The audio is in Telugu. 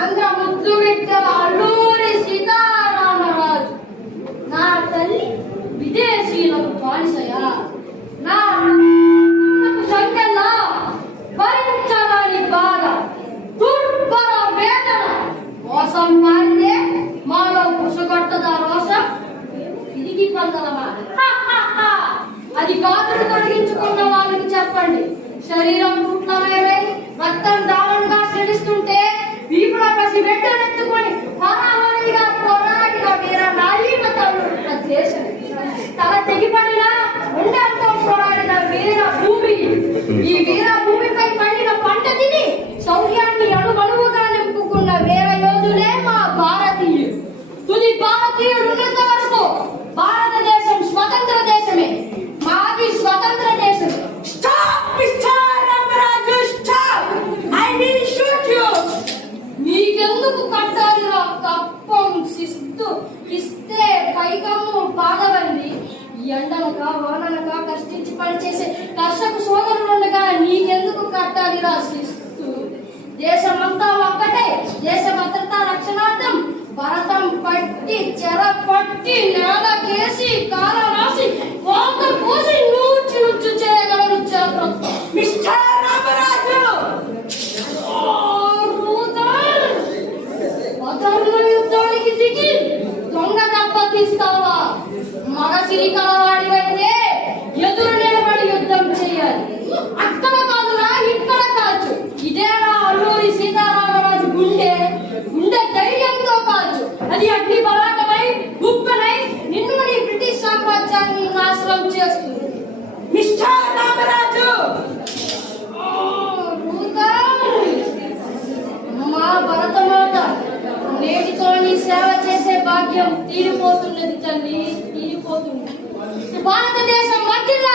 ఆంధ్ర ముద్దు బిడ్డల అల్లూరి సీతారామరాజు నా తల్లి విదేశీయులకు బానిసయ నా సంఖ్యలో? భరించరాని బాధ దుర్భర వేదన. మోసం మారితే మాలో పుసగొట్టదా రోషం తిరిగి పొందలమా? అది కాదులు తొలగించుకున్న వాళ్ళకి చెప్పండి. శరీరం పుట్లమేమై వీపుల పసి వెంటనెత్తుకొని హోరాహోరీగా పోరాడిన వీర నాయీమతలు దేశం. తల తెగిపడిన ఉండలతో పోరాడిన వీర భూమి. ఈ వీర భూమిపై పండిన పంట తిని శౌర్యాన్ని అణువణువుగా నింపుకున్న వీర యోధులే మా భారతీయులు. తుది భారతీయుడు మీకెందుకు కట్టాలిరా కప్పం శిస్తు ఇస్తే పైకమ్ము బాధవండి ఎండనక వాననక కష్టించి పనిచేసే కర్షక సోదరులుండగా నీకెందుకు కట్టాలిరా శిస్తు దేశమంతా ఒక్కటే దేశ భద్రత రక్షణార్థం భరతం పట్టి చెర పట్టి నేల కేసి కాలం యుద్ధానికి దిగి దొంగ దెబ్బతీస్తావా మగ సిరికలవాడివైతే ఎదురు నిలబడి యుద్ధం చేయాలి. అక్కడ కాదురా ఇక్కడ కాచు ఇదేనా అల్లూరి సీతారామరాజు గుండె. గుండె ధైర్యంతో కాచు అది అగ్ని బల చేసే భాగ్యం తీరిపోతున్నది తల్లి తీరిపోతుంది. భారతదేశం మధ్యలో